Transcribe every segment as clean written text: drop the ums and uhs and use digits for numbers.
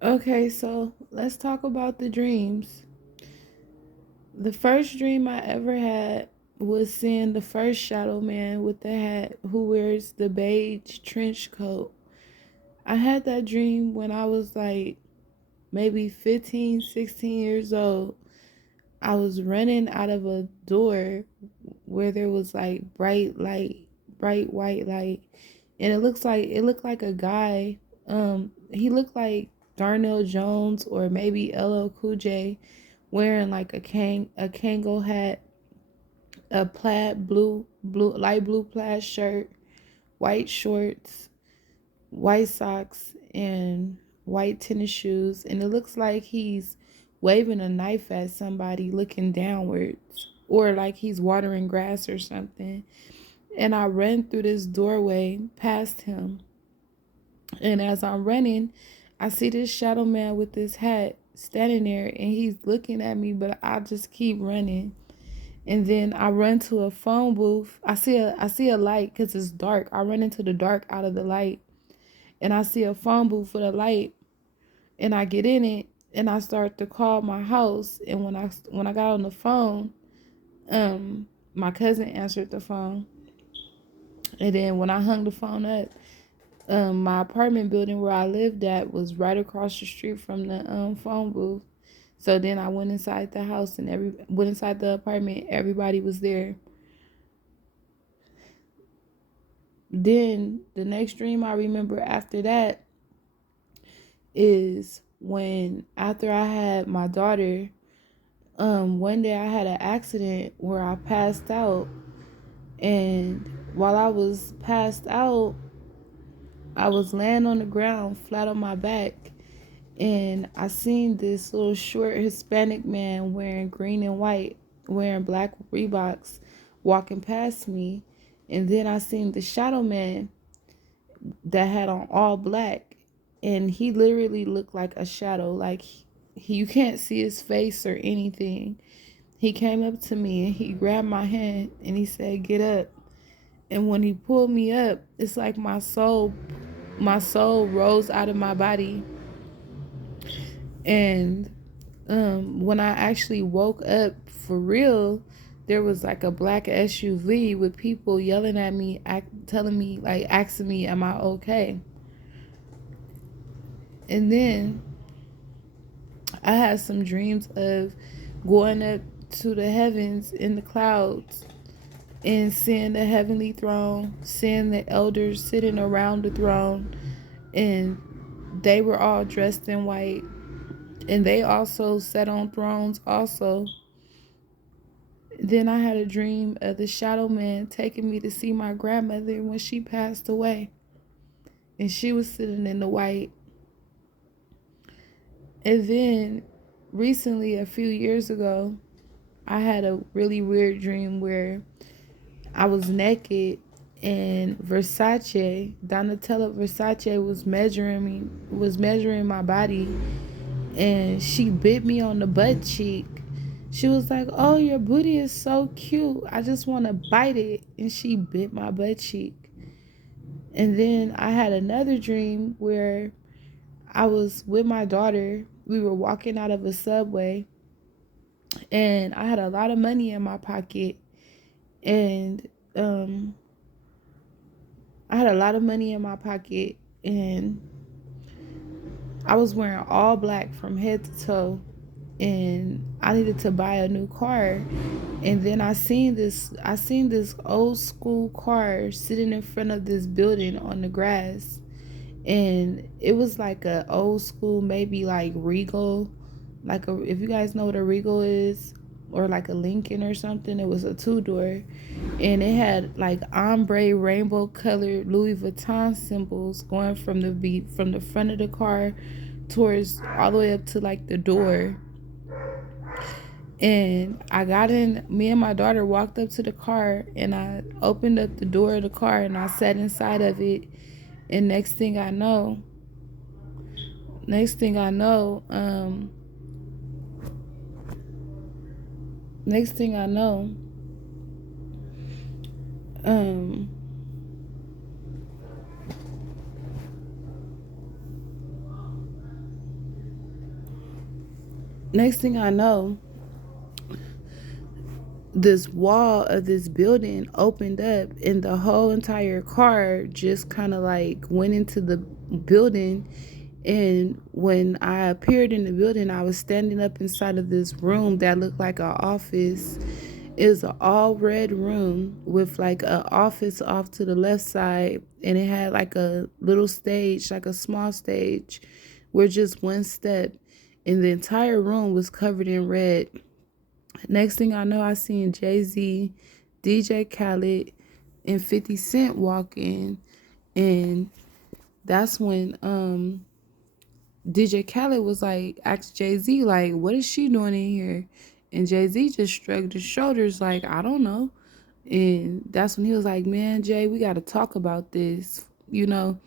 Okay, so let's talk about the dreams. The first dream I ever had was seeing the first shadow man with the hat who wears the beige trench coat. I had that dream when I was like maybe 15, 16 years old. I was running out of a door where there was like bright light, bright white light, and it looked like a guy. He looked like Darnell Jones or maybe LL Cool J, wearing like a Kango hat, a plaid blue light blue plaid shirt, white shorts, white socks, and white tennis shoes, and it looks like he's waving a knife at somebody looking downwards, or like he's watering grass or something. And I ran through this doorway past him, and as I'm running, I see this shadow man with this hat standing there, and he's looking at me, but I just keep running. And then I run to a phone booth. I see a light because it's dark. I run into the dark out of the light, and I see a phone booth with a light, and I get in it, and I start to call my house. And when I got on the phone, my cousin answered the phone, and then when I hung the phone up, my apartment building where I lived at was right across the street from the phone booth. So then I went inside the house and every went inside the apartment. Everybody was there. Then the next dream I remember after that is when after I had my daughter, one day I had an accident where I passed out, and while I was passed out, I was laying on the ground flat on my back, and I seen this little short Hispanic man wearing green and white, wearing black Reeboks, walking past me, and then I seen the shadow man that had on all black, and he literally looked like a shadow, like you can't see his face or anything. He came up to me and he grabbed my hand and he said, "Get up." And when he pulled me up, it's like my soul rose out of my body. And when I actually woke up for real, there was like a black SUV with people yelling at me, telling me, like, asking me, "Am I okay?" And then I had some dreams of going up to the heavens in the clouds and seeing the heavenly throne, seeing the elders sitting around the throne, and they were all dressed in white, and they also sat on thrones also. Then I had a dream of the shadow man taking me to see my grandmother when she passed away, and she was sitting in the white. And then recently, a few years ago, I had a really weird dream where I was naked and Donatella Versace was measuring my body, and she bit me on the butt cheek. She was like, "Oh, your booty is so cute. I just want to bite it." And she bit my butt cheek. And then I had another dream where I was with my daughter. We were walking out of a subway, and I had a lot of money in my pocket. And um I had a lot of money in my pocket, and I was wearing all black from head to toe, and I needed to buy a new car. And then I seen this old school car sitting in front of this building on the grass, and it was like a old school, maybe like Regal, like a, if you guys know what a Regal is, or like a Lincoln or something. It was a two-door, and it had like ombre rainbow colored Louis Vuitton symbols going from from the front of the car towards all the way up to like the door. And I got in, me and my daughter walked up to the car, and I opened up the door of the car and I sat inside of it. And next thing I know, next thing I know, um, Next thing I know, this wall of this building opened up and the whole entire car just kind of like went into the building. And when I appeared in the building, I was standing up inside of this room that looked like an office. It was an all red room with like an office off to the left side, and it had like a little stage, like a small stage, where just one step, and the entire room was covered in red. Next thing I know, I seen Jay-Z, DJ Khaled, and 50 Cent walk in, and that's when DJ Khaled was like, asked Jay-Z, like, what is she doing in here? And Jay-Z just shrugged his shoulders, like, I don't know. And that's when he was like, man, Jay, we got to talk about this, you know?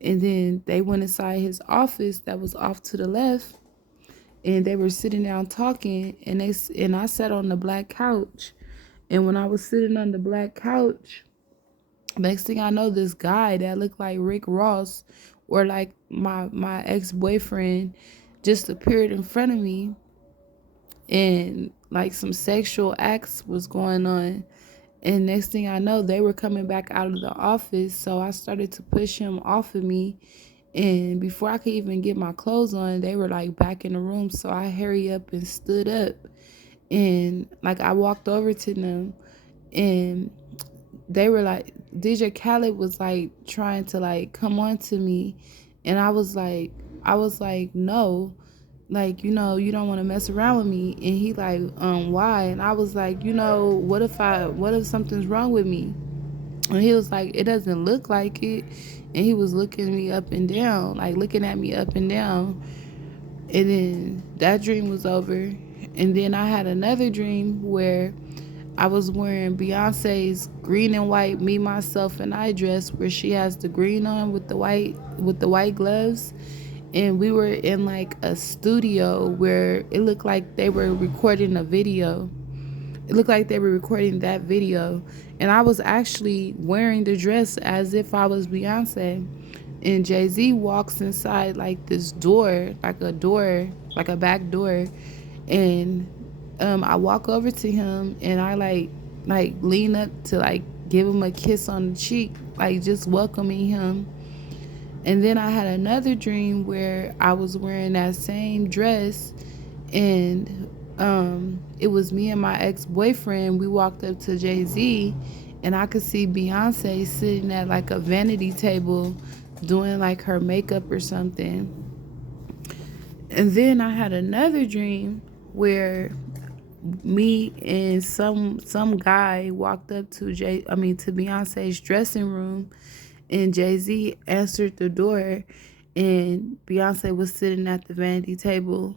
And then they went inside his office that was off to the left, and they were sitting down talking, and I sat on the black couch. And when I was sitting on the black couch, next thing I know, this guy that looked like Rick Ross or like my ex-boyfriend just appeared in front of me, and like some sexual acts was going on. And next thing I know, they were coming back out of the office, so I started to push him off of me. And before I could even get my clothes on, they were like back in the room, so I hurry up and stood up. And like I walked over to them, and they were like, DJ Khaled was like trying to like come on to me, and I was like no, like, you don't want to mess around with me. And he like, why? And I was like, what if something's wrong with me? And he was like, it doesn't look like it. And he was looking me up and down, like looking at me up and down. And then that dream was over. And then I had another dream where I was wearing Beyonce's green and white Me, Myself and I dress, where she has the green on with the white gloves. And we were in like a studio where it looked like they were recording a video. It looked like they were recording that video. And I was actually wearing the dress as if I was Beyonce. And Jay-Z walks inside like this door, like a back door. And I walk over to him, and I like lean up to like give him a kiss on the cheek, like just welcoming him. And then I had another dream where I was wearing that same dress, and it was me and my ex-boyfriend. We walked up to Jay-Z, and I could see Beyonce sitting at like a vanity table doing like her makeup or something. And then I had another dream where me and some guy walked up to Beyonce's dressing room, and Jay-Z answered the door, and Beyonce was sitting at the vanity table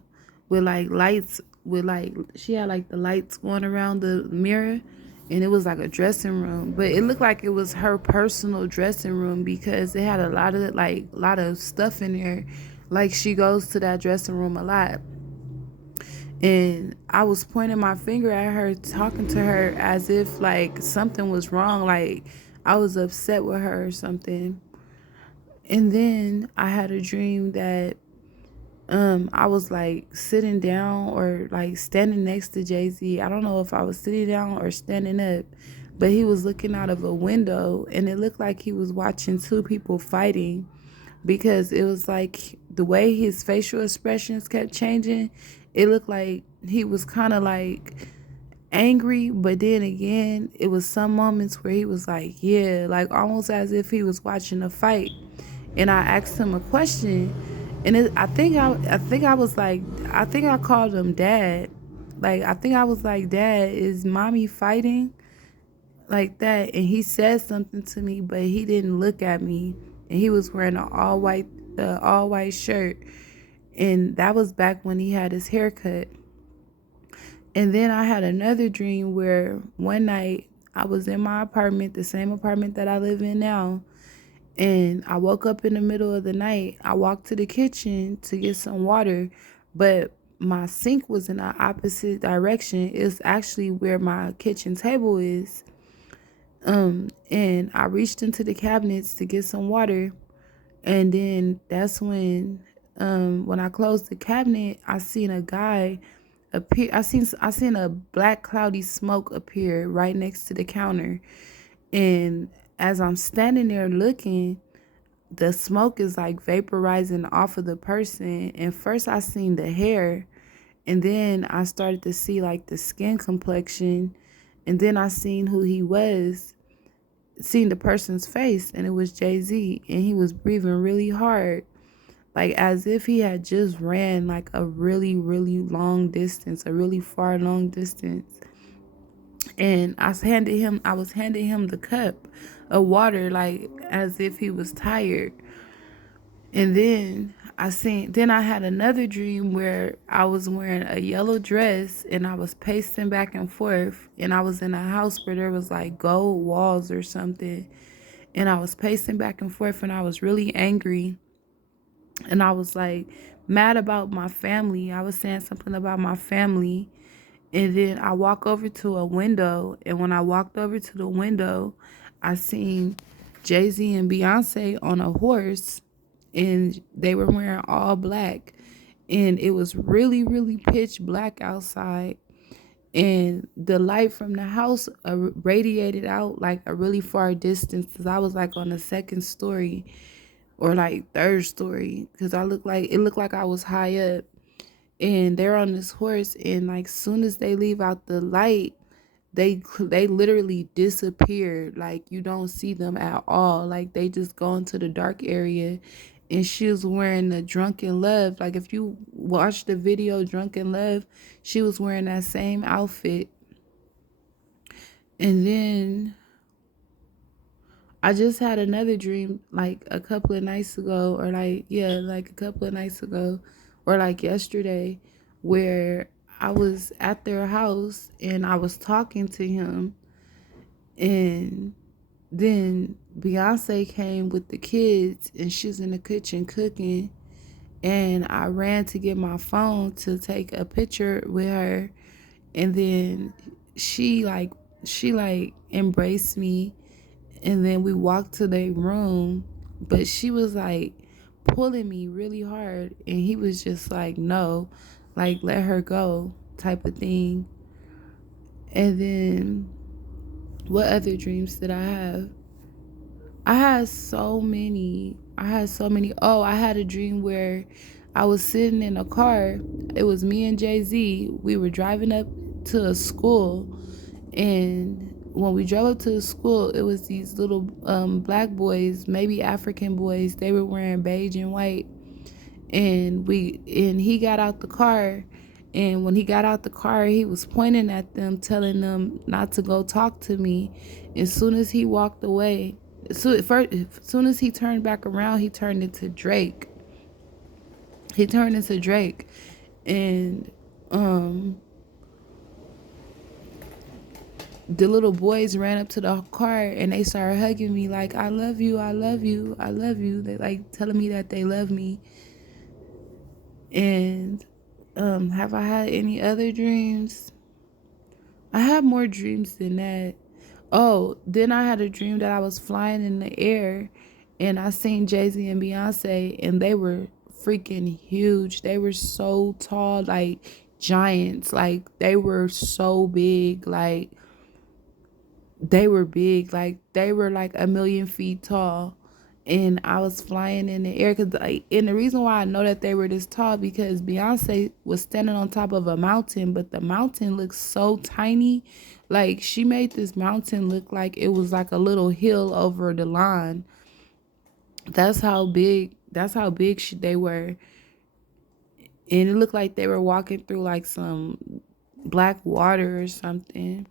with like lights, with like she had like the lights going around the mirror, and it was like a dressing room, but it looked like it was her personal dressing room because it had a lot of stuff in there. Like she goes to that dressing room a lot. And I was pointing my finger at her, talking to her as if like something was wrong, like I was upset with her or something. And then I had a dream that I was like sitting down or like standing next to Jay-Z. I don't know if I was sitting down or standing up, but he was looking out of a window, and it looked like he was watching two people fighting, because it was like the way his facial expressions kept changing. It looked like he was kind of like angry, but then again, it was some moments where he was like, yeah, like almost as if he was watching a fight. And I asked him a question, and I think I was like, I think I called him dad. Like I think I was like, dad, is mommy fighting? Like that. And he said something to me, but he didn't look at me. And he was wearing an all white shirt. And that was back when he had his haircut. And then I had another dream where one night I was in my apartment, the same apartment that I live in now. And I woke up in the middle of the night. I walked to the kitchen to get some water, but my sink was in the opposite direction. It's actually where my kitchen table is. And I reached into the cabinets to get some water, and then that's when when I closed the cabinet, I seen a guy appear. I seen a black cloudy smoke appear right next to the counter. And as I'm standing there looking, the smoke is like vaporizing off of the person. And first I seen the hair, and then I started to see like the skin complexion, and then I seen who he was, seen the person's face, and it was Jay-Z, and he was breathing really hard, like as if he had just ran like a really, really long distance, a really far long distance. And I was handing him the cup of water, like as if he was tired. And then I had another dream where I was wearing a yellow dress and I was pacing back and forth, and I was in a house where there was like gold walls or something, and I was pacing back and forth, and I was really angry, and I was like mad about my family. I was saying something about my family. And then I walk over to a window, and when I walked over to the window, I seen Jay-Z and Beyonce on a horse, and they were wearing all black, and it was really, really pitch black outside, and the light from the house radiated out like a really far distance, because I was like on the second story or like third story, because it looked like I was high up, and they're on this horse, and like soon as they leave out the light, they literally disappear. Like you don't see them at all, like they just go into the dark area. And she was wearing the Drunken Love, like if you watch the video Drunken Love, she was wearing that same outfit. And then I just had another dream like a couple of nights ago, or like, yeah, like a couple of nights ago, or like yesterday, where I was at their house and I was talking to him, and then Beyonce came with the kids and she was in the kitchen cooking, and I ran to get my phone to take a picture with her, and then she like she embraced me, and then we walked to their room, but she was like pulling me really hard, and he was just like, no, like let her go type of thing. And then what other dreams did I have? I had so many. Oh, I had a dream where I was sitting in a car. It was me and Jay-Z. We were driving up to a school, and when we drove up to the school, it was these little black boys, maybe African boys. They were wearing beige and white, and he got out the car, and when he got out the car, he was pointing at them, telling them not to go talk to me. As soon as he walked away, as soon as he turned back around, he turned into Drake. He turned into Drake, and um the little boys ran up to the car and they started hugging me like, I love you, I love you, I love you. They like telling me that they love me. And have I had any other dreams? I had more dreams than that. Oh, then I had a dream that I was flying in the air and I seen Jay-Z and Beyonce, and they were freaking huge. They were so tall, like giants. Like they were so big. Like they were big. Like they were like a million feet tall. And I was flying in the air, because like, and the reason why I know that they were this tall, because Beyonce was standing on top of a mountain, but the mountain looks so tiny. Like she made this mountain look like it was like a little hill over the line. They were, and it looked like they were walking through like some black water or something.